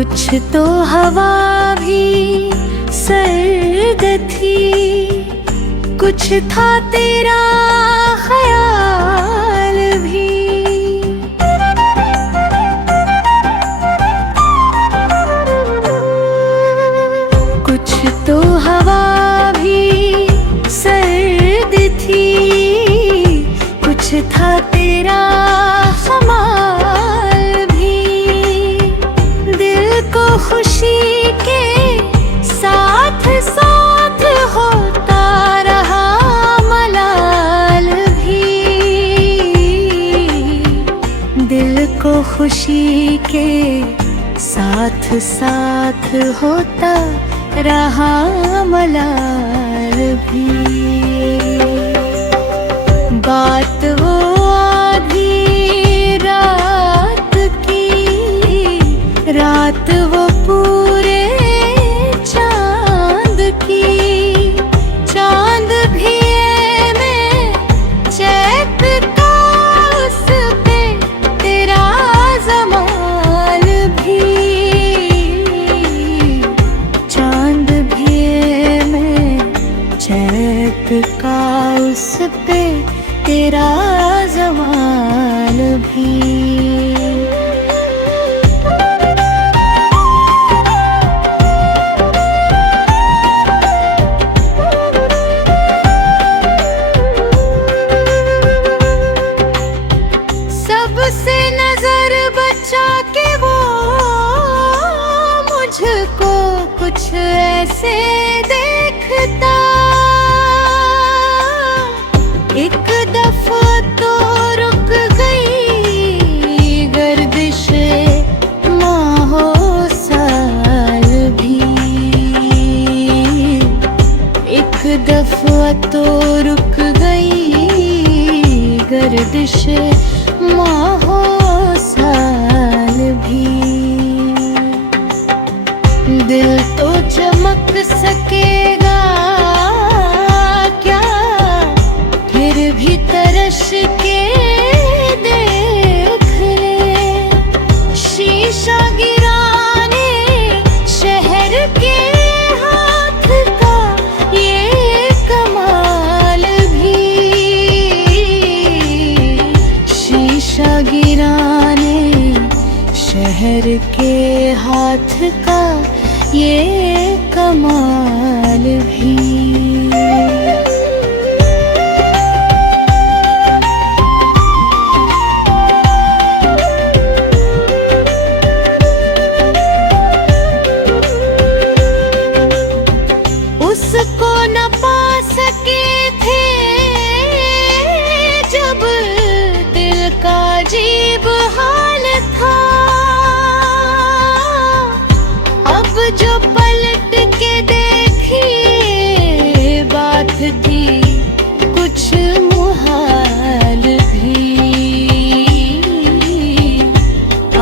कुछ तो हवा भी सर्द थी, कुछ था तेरा ख्याल भी। कुछ तो हवा भी सर्द थी, कुछ था तेरा खुशी के साथ साथ होता रहा मलाल भी। दिल को खुशी के साथ साथ होता रहा मलाल भी। बात वो आधी रात की, रात वो पूरे चांद की। चांद भी मैं चैतता उस पे तेरा जमाल भी। चांद भी मैं चैतता उस पे तेरा जमाल भी। सबसे नजर बचा के वो मुझको कुछ ऐसे देखता। एक दफा तो रुक गई गर्दिश माहो साल भी। एक दफा तो रुक गई गर्दिश माहो साल भी। दिल तो चमक सकेगा क्या, फिर भी तरस के देख ले। शीशा गिराने शहर के हाथ का ये कमाल भी। शीशा गिराने शहर के हाथ का ये कमाल भी। उसको न पा सके थे जब दिल का अजीब हाल था। अब जो पलट के देखी बात थी कुछ मुहाल भी।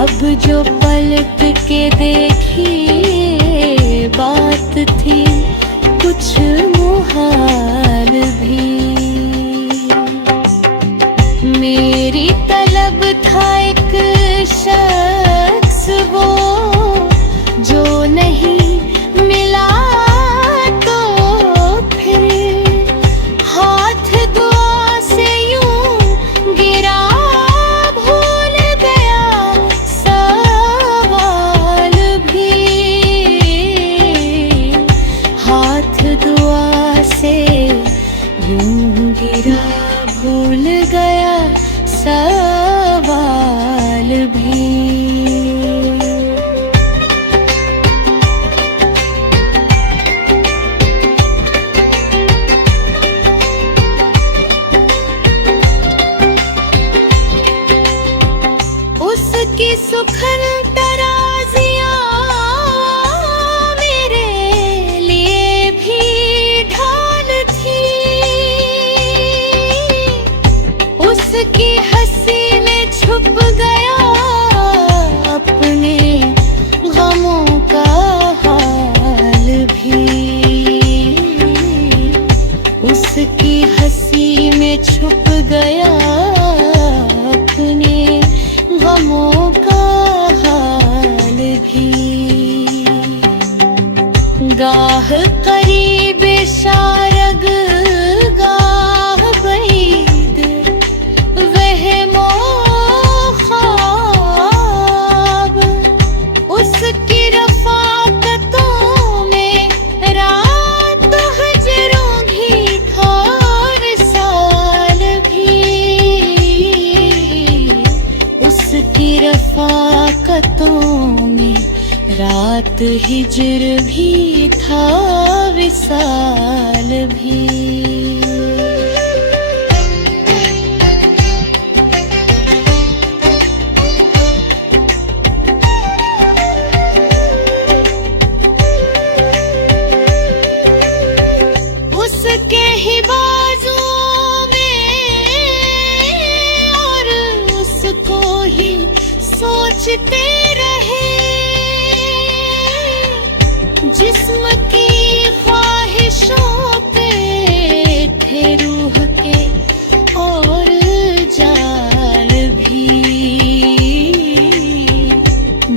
अब जो पलट के देखी बात थी कुछ मुहाल भी। मेरी तलब था एक शख्स वो जो नहीं मिला तो फिर हाथ दुआ से यूं गिरा भूल गया सवाल भी। हाथ दुआ से यूं गिरा भूल गया सवाल भी। उसकी सुखन तराजियां मेरे लिए भी ढाल थी। उसकी हंसी में छुप गया अपने गमों का हाल भी। उसकी हंसी में छुप गया अपने गमों का हाल भी। गाह करीब शारग गाह बैद वह ख्वाब उसकी रफ़ाक़तों में रात हजरों भी था विसाल भी उसकी रफ़ाक़तों में रात हिजर भी था विसाल भी। उसके ही बाजुओं में और उसको ही सोचते रहे जिस्म की ख्वाहिशों पे थे रूह के और जाल भी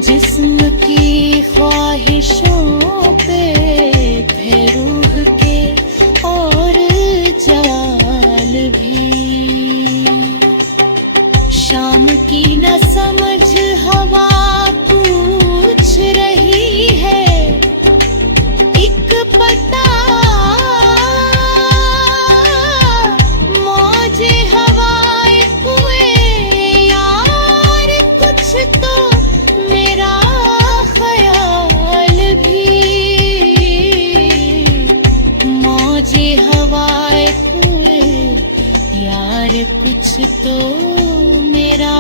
जिस्म की ख्वाहिशों पे थे रूह के और जाल भी। शाम की न समझ हवा पूछ रही है एक पता मौजे हवाए कुए यार कुछ तो मेरा ख्याल भी मौजे हवाए कुए यार कुछ तो मेरा